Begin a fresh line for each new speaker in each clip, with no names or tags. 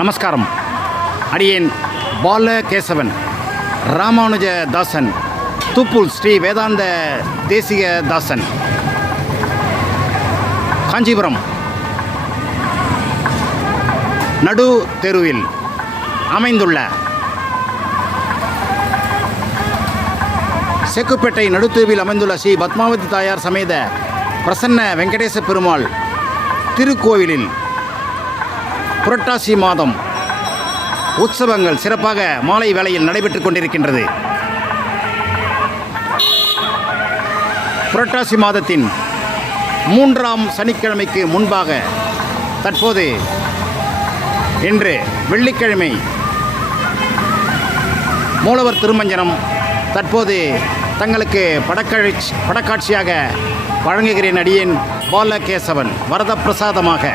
நமஸ்காரம். அடியேன் பால கேசவன் ராமானுஜ தாசன் தூப்புல் ஸ்ரீ வேதாந்த தேசிக தாசன். காஞ்சிபுரம். நடு தெருவில் அமைந்துள்ள செக்குப்பேட்டை நடுத்தெருவில் அமைந்துள்ள ஸ்ரீ பத்மாவதி தாயார் சமேத பிரசன்ன வெங்கடேச பெருமாள் திருக்கோவிலில் புரட்டாசி மாதம். உற்சவங்கள் சிறப்பாக மாலை வேளையில் நடைபெற்றுக் கொண்டிருக்கின்றது. புரட்டாசி மாதத்தின் மூன்றாம் சனிக்கிழமைக்கு முன்பாக தற்போது இன்று வெள்ளிக்கிழமை மூலவர் திருமஞ்சனம் தற்போது தங்களுக்கு படக்காட்சி படக்காட்சியாக வழங்குகிறேன் அடியேன் பாலகேசவன் வரதப்பிரசாதமாக.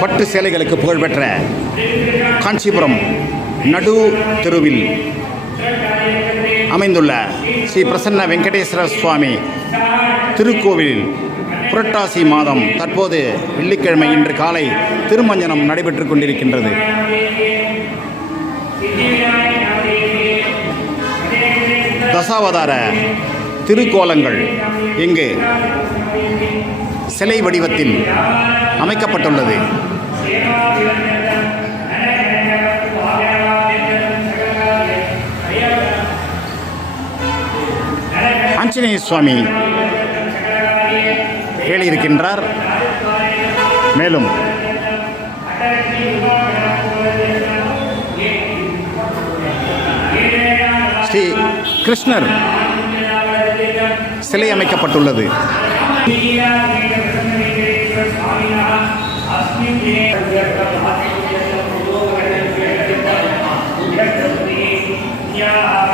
பட்டு சேலைகளுக்கு புகழ்பெற்ற காஞ்சிபுரம் நடு தெருவில் அமைந்துள்ள ஸ்ரீ பிரசன்ன வெங்கடேஸ்வர சுவாமி திருக்கோவிலில் புரட்டாசி மாதம் தற்போது வெள்ளிக்கிழமை இன்று காலை திருமஞ்சனம் நடைபெற்றுக் கொண்டிருக்கின்றது. தசாவதார திருக்கோலங்கள் இங்கு சிலை வடிவத்தில் அமைக்கப்பட்டுள்ளது. ஆஞ்சநேய சுவாமி எழுதியிருக்கின்றார் மேலும் ஸ்ரீ கிருஷ்ணர் சிலை அமைக்கப்பட்டுள்ளது. Yeah.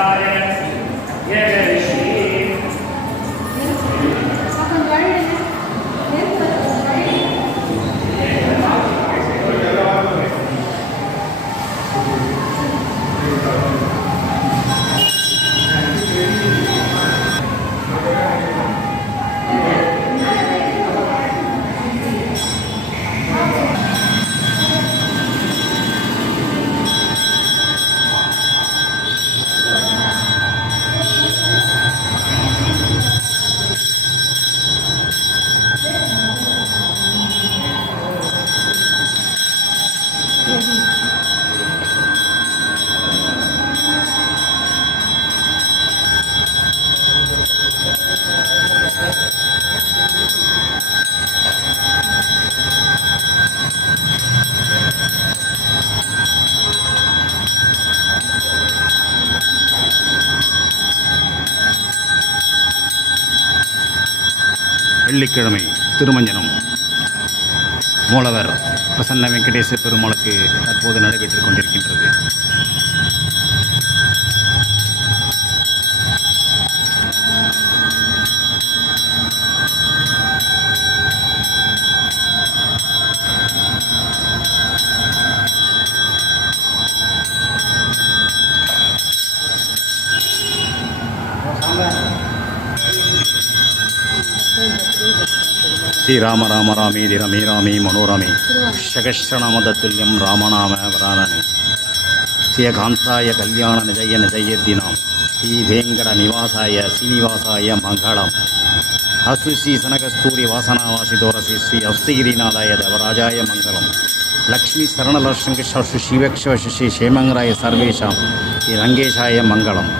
வெள்ளிக்கிழமை திருமஞ்சனம். மூலவர் பிரசன்ன வெங்கடேச பெருமாளுக்கு தற்போது நடைபெற்றுக் கொண்டிருக்கின்றது. ஸ்ரீராம ராம ராமேதி ரமே ராமே மனோரமே. ஷகஸ்ரநாமதத்துல்யம் ராமநாம வரானனே ஸ்ரீகாந்தாய கல்யாண நிஜய நிஜயத்தினாம். ஸ்ரீ வேங்கட நிவாசாய சீனிவாசாய மங்களம். அஸ்து ஸ்ரீ சனகஸ்தூரி வாசனாவாசிதோரசி ஸ்ரீ அஸ்திகிரிநாதாய தேவராஜாய மங்களம். லக்ஷ்மி சரணலட்சுமி சஷு சிவக்ஷ சேமங்கராய சர்வேஷாம்.
ஸ்ரீ ரங்கேஷாய மங்களம்.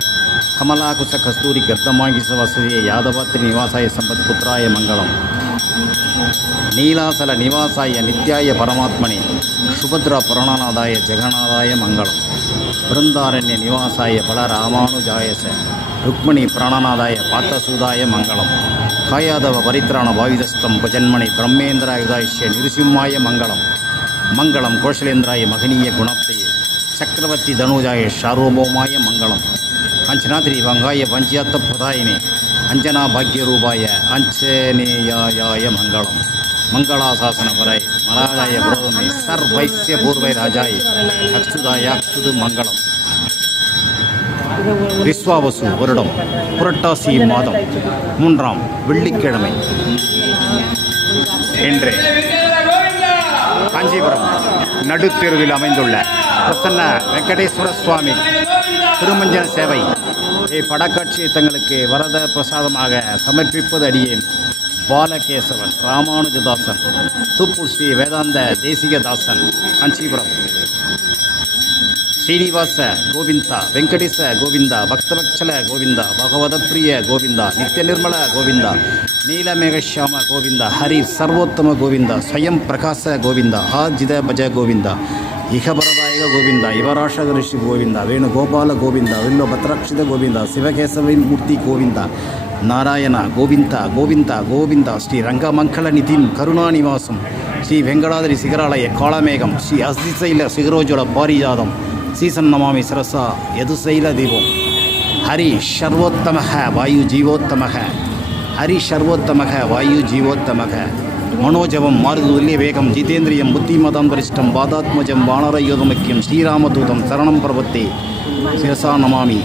கமலாகுச கஸ்தூரி கர்த்தமாகிச வசதிய யாதவாத்திரி நிவாசாய சம்பத் புத்திராய மங்களம். நீலாசல நிவாசாய நித்யாய பரமாத்மனி சுபத்ரா புராணநாதாய ஜெகநாதாய மங்களம். பிருந்தாரண்ய நிவாசாய பல ராமானுஜாயச ருக்மணி பிராணநாதாய பார்த்தசூதாய மங்களம். காயாதவ பரித்ராண பாவிதஸ்தம் புஜன்மணி பிரம்மேந்திராயுதாயிஷ்ய நிருசிம்மாய மங்களம். மங்களம் கோஷலேந்திராய மகனீய குணப்தையே சக்கரவர்த்தி தனுஜாய ஷாரோபோமாய மங்களம். காஞ்சனாத்ரி வங்காய பஞ்சாத்த புதாயினே அஞ்சனா பாக்யரூபாய அஞ்சனேயாய மங்களம். மங்களாசாசன பராய் புரோதமை சர் வைசிய பூர்வை ராஜாய் அக்ஷுதாய அக்ஷுது மங்களம். விஸ்வாவசு வருடம் புரட்டாசி மாதம் மூன்றாம் வெள்ளிக்கிழமை. என்று காஞ்சிபுரம் நடுத்தெருவில் அமைந்துள்ள பிரசன்ன வெங்கடேஸ்வர சுவாமி திருமஞ்சன சேவை இப்படக்காட்சியை தங்களுக்கு வரத பிரசாதமாக சமர்ப்பிப்பது அடியேன் பாலகேசவன் ராமானுஜதாசன் துப்பு ஸ்ரீ வேதாந்த தேசிகதாசன் காஞ்சிபுரம். ஸ்ரீனிவாச கோவிந்தா வெங்கடேச கோவிந்தா பக்தபக்ஷல கோவிந்தா பகவதப்பிரிய கோவிந்தா நித்ய நிர்மல கோவிந்தா நீலமேகஷாம கோவிந்தா ஹரி சர்வோத்தம கோவிந்தா ஸ்வயம் பிரகாச கோவிந்தா ஆஜித பஜ கோவிந்தா ಇಹಬರದಾಯಕ ಗೋವಿಂದ ಇವರಾಶಕ ಋಷಿ ಗೋವಿಂದ ವೇಣುಗೋಪಾಲ ಗೋವಿಂದ ವಿಲ್ವ ಭದ್ರಾಕ್ಷಿತ ಗೋವಿಂದ ಶಿವಕೇಶವಿ ಮೂರ್ತಿ ಗೋವಿಂದ ನಾರಾಯಣ ಗೋವಿಂದ ಗೋವಿಂದ ಗೋವಿಂದ ಶ್ರೀ ರಂಗಮಂಕಲ ನಿಧಿನ್ ಕರುಣಾನಿವಾಸಂ ಶ್ರೀ ವೆಂಕಟಾದ್ರಿ ಸಿಗರಾಲಯ ಕಾಳಮೇಘಂ ಶ್ರೀ ಅಸ್ತಿಶೈಲ ಸಿಗರೋಜ್ವಲ ಪಾರಿಜಾತಂ ಸೀಸನ್ ನಮಾಮಿ ಸರಸ ಯದುಶೈಲ ದೀಪಂ ಹರಿ ಸರ್ವೋತ್ತಮ ವಾಯು ಜೀವೋತ್ತಮ ಹರಿ ಸರ್ವೋತ್ತಮ ವಾಯು ಜೀವೋತ್ತಮ மனோஜவம் மாறுதுல்ய வேகம் ஜிதேந்திரியம் புத்திமதாந்தரிஷ்டம் பாதாத்மஜம் வானரயோதமக்கியம் ஸ்ரீராமதூதம் சரணம் பர்வத்தே. சிரசா நமாமி.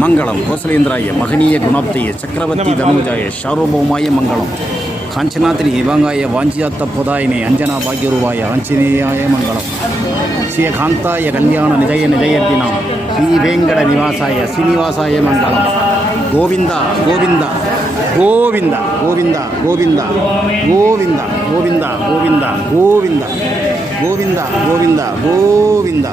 மங்களம். கோசலேந்திராய மகனீய குணாப்தேய சக்கரவர்த்தி தனுஜாய சார்வபௌமாய மங்களம். காஞ்சனாத்ரி இவங்காய வாஞ்சியாத்த புதாயினே அஞ்சனா பாக்யரூபாய ஆஞ்சநேயாய மங்களம் ஸ்ரீகாந்தாய கல்யாண நிஜய நிஜயத்தினாம் ஸ்ரீ வேங்கட நிவாசாய ஸ்ரீனிவாசாய மங்களம் கோவிந்தா கோவிந்தா கோவிந்தா கோவிந்தா கோவிந்தா கோவிந்தா கோவிந்தா கோவிந்தா கோவிந்தா கோவிந்தா கோவிந்தா கோவிந்தா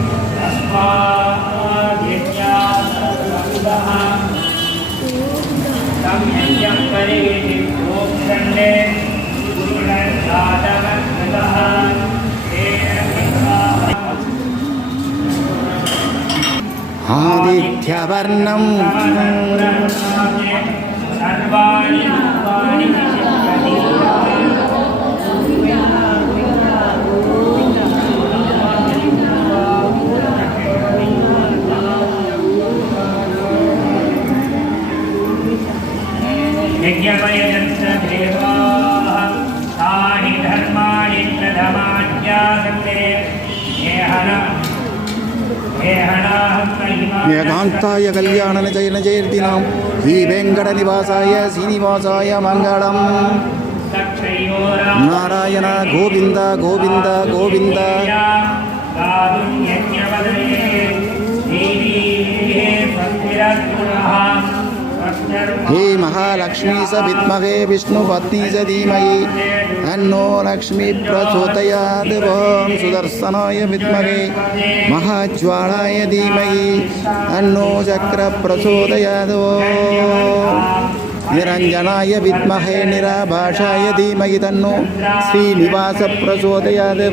ആദിത്യവർണം യജ്ഞപര്യതേവാ ധർമാണി പ്രഥമാജ്ഞാസത്തെ ഹരം
ஏகாந்தாய கல்யாண நிஜய நிஜயர்த்தினாம் ஸ்ரீ வெங்கட நிவாசாய சீனிவாசாய மங்களம். நாராயண கோவிந்த கோவிந்த கோவிந்த. हे महालक्ष्मी स विद्महे विष्णुपत्नी च धीमहि अन्नो लक्ष्मी प्रचोदयात् ॐ सुदर्शनाय विद्महे महाज्वालाय धीमहि अन्नो चक्र प्रचोदयात् ॐ निरञ्जनाय विद्महे निराभाषाय धीमहि तन्नो श्रीनिवास प्रचोदयात्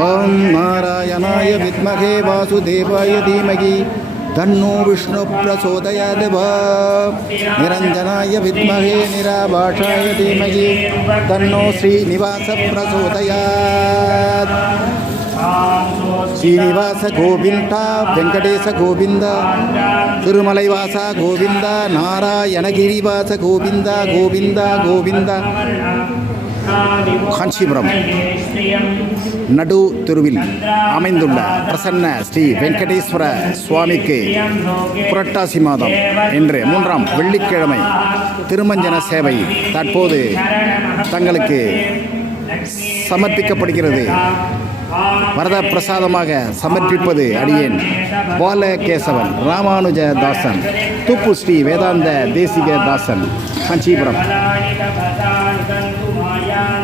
ॐ नारायणाय विद्महे वासुदेवाय धीमहि தன்னோ விஷ்ணு பிரசோதயாது நிரஞ்சனாய வித்மகே நிராபாஷாய தீமகி தன்னோ ஸ்ரீநிவாச பிரசோதயாத் ஸ்ரீனிவாச கோவிந்தா வெங்கடேச கோவிந்தா திருமலைவாசா கோவிந்தா நாராயணகிரிவாச கோவிந்தா கோவிந்தா கோவிந்தா காஞ்சிபுரம் நடு தெருவில் அமைந்துள்ள பிரசன்ன ஸ்ரீ வெங்கடேஸ்வர சுவாமிக்கு புரட்டாசி மாதம் இன்று மூன்றாம் வெள்ளிக்கிழமை திருமஞ்சன சேவை தற்போது தங்களுக்கு சமர்ப்பிக்கப்படுகிறது. வரத பிரசாதமாக சமர்ப்பிப்பது அடியேன் பாலகேசவன் ராமானுஜ தாசன் தூப்பு ஸ்ரீ வேதாந்த தேசிக தாசன் காஞ்சிபுரம்.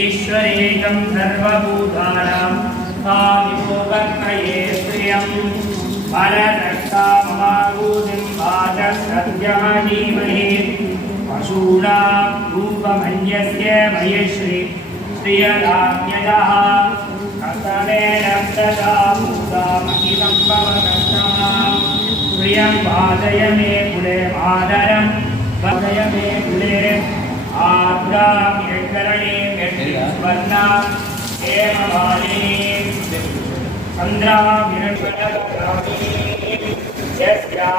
ईश्वरेकं सर्वभूतानां स्वामिभोगत्रये श्रियम् परदत्तामागूतिं वाचसत्यमधीमहि पशूनां रूपमन्यस्य मयश्री श्रियराज्ञयः कथमेन तदा भूतामहितं भवदत्ताम् प्रियं वादय मे कुले मादरं वदय मे कुले आद्राम्यकरणे వర్ణ చంద్రామిరణ్యస్యా